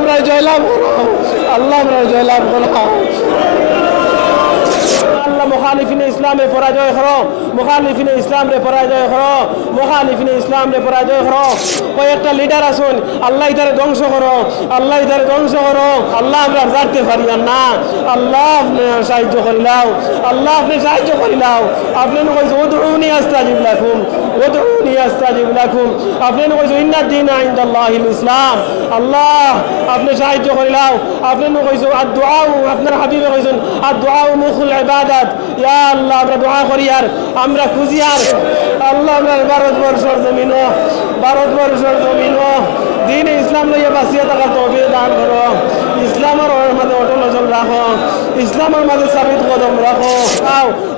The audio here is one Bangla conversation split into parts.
আমরা জয়লাভ করো, আল্লাহ আমরা জয়লাভ করো। আল্লাহ মুখালিফিনে ইসলামে পরাজয় করো, মুখালিফিনে ইসলামে পরাজয় করো, মুখালিফিনে ইসলামে পরাজয় করো। কয়েকটা লিডার আসুন, আল্লাহ ইধারে ধ্বংস করো, আল্লাহ ইধারে ধ্বংস করো। আল্লাহ আমরা জানতে পারি না, আল্লাহ আপনি সাহায্য করিলাও, আল্লাহ আপনি সাহায্য করিলাও। আপনি কইছো উদউনি আস্তাজিব লাকুম, উদউনি আস্তাজিব লাকুম। আপনি কইছো ইন্নাদ দীনা ইনদাল্লাহিল ইসলাম। আল্লাহ আপনি সাহায্য করিলাও। আপনি কইছো আদ-দুআ, আপনার হাবিবে কইছেন আদ-দুআ মুখুল ইবাদাত। ইয়া আল্লাহ আমরা দোয়া করি আর আমরা খুঁজি আর আল্লাহ আমরা ভারতবর্ষের জমিন, ভারতবর্ষের জমিন দিনে ইসলাম লইয়া বাঁচিয়ে থাকার তৌফিক দান করো। ইসলামের মাঝে অটল অচল রাখো, ইসলামের মাঝে সাবিত কদম রাখো।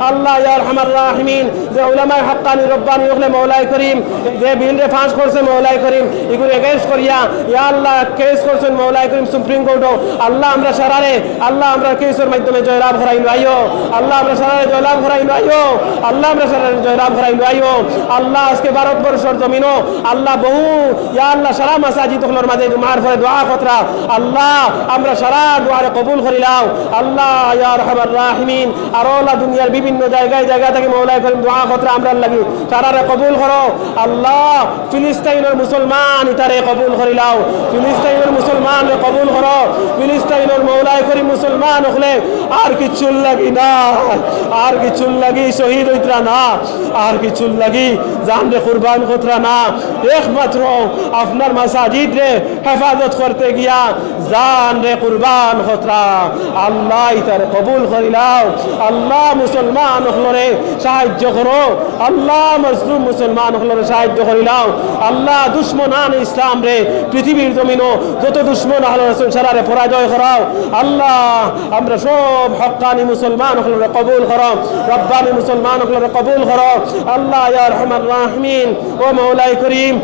আল্লাহ ইয়া আরহামার রাহিমিন, যে উলামায়ে হাক্কানি রব্বানি ওগলে মওলাই করিম, যে বিলরে ফাঁস করছে মওলাই করিম, এগুলো এগেইনস্ট করিয়া ইয়া আল্লাহ কেস করছেন মওলাই করিম সুপ্রিম কোর্টও। আল্লাহ আমরা সারারে, আল্লাহ আমরা কেসের মাধ্যমে জয়লাভ করাই আইও, আল্লাহ আমরা সারারে জয়লাভ করাই আইও, আল্লাহ আমরা সারারে জয়লাভ করাই আইও। আল্লাহ আজকে ভারতবর্ষের জমিনও আল্লাহ বহু ইয়া আল্লাহ সারা মাসাজিদ গুলোর মাঝে জুমার পরে দোয়া খতরা আল্লাহ আমরা সারা দোয়ারে কবুল করিলাও। আল্লাহ ইয়া আরহামার রাহিমিন, আর আল্লাহ দুনিয়ার বিভিন্ন জায়গায় জায়গা থেকে মওলাই করিম দোয়া খতরা আমরা লাগি সারারে কবুল করো। আল্লাহ ফিলিস্তিনের মুসলমান ইতারে কবুল করিলাও, ফিলিস্তিনের মুসলমানরে কবুল করো। ফিলিস্তিনের মওলাই করিম মুসলমান হলে আর কিছু লাগি না, আর কিছু লাগি শহীদ হইতরা না, আর কিছু লাগি জানরে কুরবান খতরা না। একমাত্র আপনার মাসাজিদ রে হেফাজত করতে গিয়া জান রে কুরবান খতরা। আল্লাহ ইতারে কবুল করিলাও। আল্লাহ মুসলমান হলরে সাহায্য করো, আল্লাহ মজলুম মুসলমান হলরে সাহায্য করিলাও। আল্লাহ দুশ্মনান ইসলাম রে পৃথিবীর জমিনও যত দুশ্মন আহলে রাসূল সারারে পরাজয় করাও। আল্লাহ আমরা সব হক্কানি মুসলমান হলরে কবুল করো, রব্বানি মুসলমান হলরে কবুল করো। আল্লাহ ইয়া আরহামার রাহিমিন ও মওলাই করিম,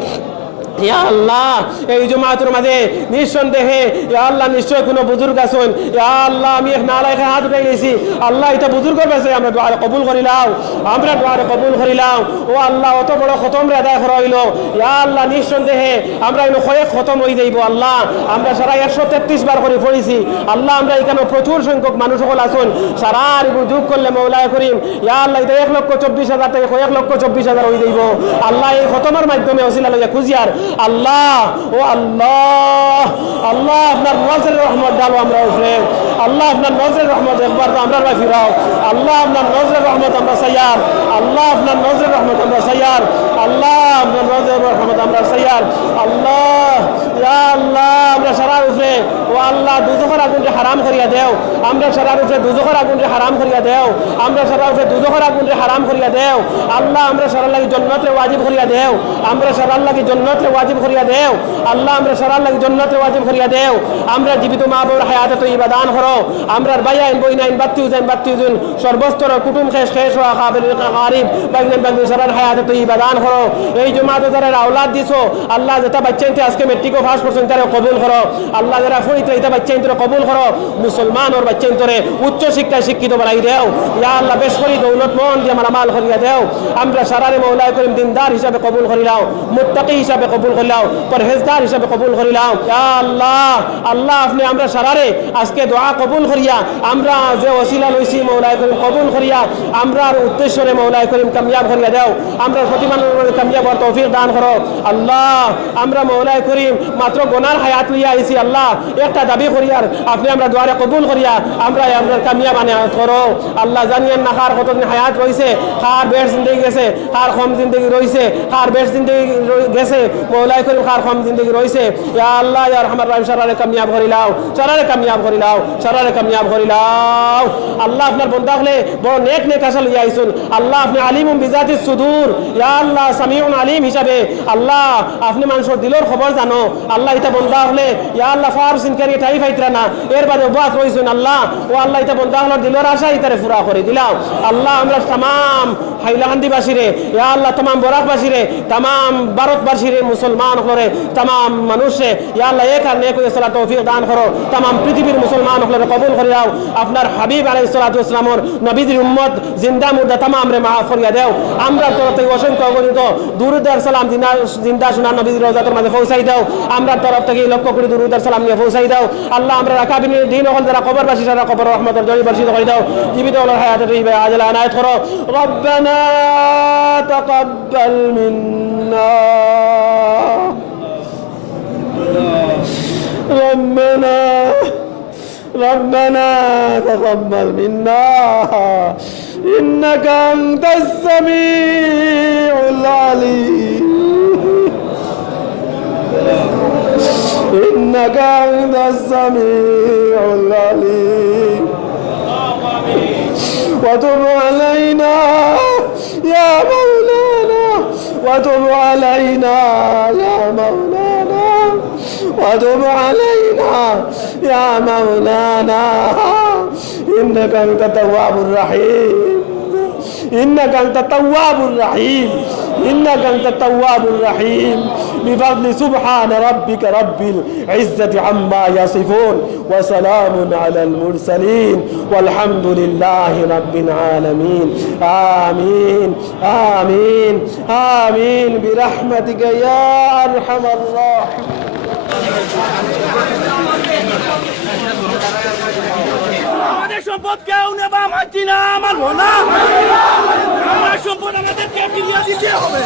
ইয়া আল্লাহ এই জুমাতের মাঝে নিঃসন্দেহে ইয়া আল্লাহ নিশ্চয় কোনো বুজুর্গ আছেন। ইয়া আল্লাহ আমি এক নালায় হাত উঠাই গেছি, আল্লাহ এটা বুজুর্গ পাশে আমরা দোয়া কবুল করিলাম, আমরা দোয়া কবুল করিলাম। ও আল্লাহ অত বড় খতম রে আদায় করা হইল। ইয়া আল্লাহ নিঃসন্দেহে আমরা এনে কয়েক খতম হয়ে যাইব। আল্লাহ আমরা সারা 133 বার করে পড়েছি। আল্লাহ আমরা এখানে প্রচুর সংখ্যক মানুষ সকল আছেন, সারা যোগ করলে মওলাই করিম ইয়া আল্লাহ এটা 1,24,000 থেকে 1,24,000 হয়ে যাইব। আল্লাহ এই খতমের মাধ্যমে ওসিলা লইয়া খুঁজিয়ার আল্লাহ ও আল্লাহ, আল্লাহ আপনার নজরের রহমত ডালো আমরা উপরে। আল্লাহ আপনার নজরের রহমত একবার তো আমরা ফিরাও। আল্লাহ আপনার নজরের রহমত আমরা সাইয়ার, আল্লাহ আপনার নজরের রহমত আমরা সাইয়ার, আল্লাহ আপনার নজরের রহমত আমরা সাইয়ার। আল্লাহ ইয়া আল্লাহ আমরা সারা উপরে ও আল্লাহ দুজখের আগুনকে হারাম করিয়া দেও, আমরা সারা উপরে দুজখের আগুনকে হারাম করিয়া দেও, আমরা সারা উপরে দুজখের আগুনকে হারাম করিয়া দেও। আল্লাহ আমরা সারা লাগি জান্নাতে ওয়াজিব করিয়া দেও, আমরা সারা লাগি জান্নাতে ওয়াজিব করিয়া দেও। আল্লাহ আমরা সারা লাগি জান্নাতে ওয়াজিব করিয়া দেও। আমরা জীবিত মা বাবার হায়াতে তৈয়বা দান করো। আমরা বাইয়াইন বইনাইন বাত্তিউজান সর্বস্তর কুটুম শেষ হওয়া কাবির গারিব বাইনান বাগনি সারার হায়াতে তৈয়বা দান করো। এই জুমাতে যারা আওলাদ দিছো আল্লাহ যেটা বাচ্চাইতে আজকে মেট্রিকও পাস করছেন তারা কবুল করো। আল্লাহ যারা ফরিতে এটা বাচ্চাইতে কবুল করো। মুসলমান ওর বাচ্চাইতে উচ্চ শিক্ষায় শিক্ষিত বানাই দেও। ইয়া আল্লাহ বেশ করি দৌলতমন্দ দিয়ে মালামাল করিয়া দেও। আমরা সারারে মওলাই করিম দিনদার হিসাবে কবুল করিলাও, মুত্তাকি হিসাবে কবুল করিলাও, পরহেজগার হিসাবে কবুল করিলাম। ইয়া আল্লাহ, আল্লাহ আপনি আমরা সারারে আজকে দোয়া কবুল করিয়া আমরা যে ওসিলা লইছি মওলাই করিম কবুল করিয়া আমরা উদ্দেশ্যরে মওলাই করিম কামিয়াব করিয়া দাও। আমরা প্রতিমানের কামিয়াব হওয়ার তৌফিক দান করো। আল্লাহ আমরা মওলাই করিম মাত্র গোনার হায়াত লইয়া আইছি। আল্লাহ একটা দাবি করিয়ার আপনি আমরা দোয়ারে কবুল করিয়া আমরা আপনার কামিয়াব আনায়াত করো। আল্লাহ জানিয়েন না কার কতদিন হায়াত রয়েছে, কার বেশ জিন্দগি গেছে, কার কম জিন্দগি রয়েছে, কার বেশ জিন্দগি গেছে মওলাই করিম কার কম জিন্দগি রয়েছে। ইয়া আল্লাহ ইয়া রহমান রাহিম সারারে কামিয়াব করিলাও, সারারে কামিয়াব করিলাও, সারারে কামিয়াব করিলাও। আল্লাহ আপনার বন্দা হলে বড় নেক নেক আশা লইয়া আইছুন। আল্লাহ আপনি আলিমুম বিজাতিস সুদূর, ইয়া আল্লাহ সামিউন আলিম হিসাবে আল্লাহ আপনি মানুষের দিলের খবর জানো। আল্লাহ এটা বন্দা হলে ইয়া আল্লাহ ফারসিন করি টাই ফাইতরা না এর বাদে বাত রইছুন। আল্লাহ ও আল্লাহ এটা বন্দা হলে দিলের আশা ইতারে পুরা করে দিলাও। আল্লাহ আমরা तमाम হাইলাকান্দিবাসীরে, ইয়া আল্লাহ তাম বরাকবাসীরে, তাম ভারতবাসীরে, মুসলমান করে তাম মানুষে ইয়া আল্লাহ এক আর নেক হয়ে চলা তৌফিক দান করো। তাম পৃথিবীর মুসলমান হলে কবুল করে দাও। আপনার হাবিব আলাইহিস সালাতু ওয়াস সালামর নবীদের উম্মত জিন্দা মুর্দা তাম রে মাফ করিয়া দেও। আমরা তরফ থেকে অসংখ্য অগণিত দুরুদ আর সালাম জিন্দা শোনা নবীদের রওজাতের মাঝে পৌঁছাই দাও। আমরা তরফ থেকে লক্ষ কোটি দুরুদ আর সালাম নিয়ে পৌঁছাই দাও। আল্লাহ আমরা রাকাবিনের দিন হল যারা কবরবাসী তারা কবর রহমতের জড়ি বর্ষিত করে দাও। জীবিত হল হায়াতের আজলা আনায়াত করো। রব্বানা তাকাব্বাল মিন্না ربنا تقبل منا إنك أنت السميع العليم إنك أنت السميع العليم وتب علينا يا مولانا وتب علينا يا مولانا وتب علينا يا مولانا إنك أنت التواب الرحيم إنك أنت التواب الرحيم إنك أنت التواب الرحيم بفضل سبحان ربك رب العزة عما يصفون وسلام على المرسلين والحمد لله رب العالمين آمين آمين آمين برحمتك يا أرحم الراحمين আমাদের সম্পদ কেউ নেবা মানছি না, মানবো না। আমার সম্পদ আমাদেরকে ফিরিয়ে দিতে হবে।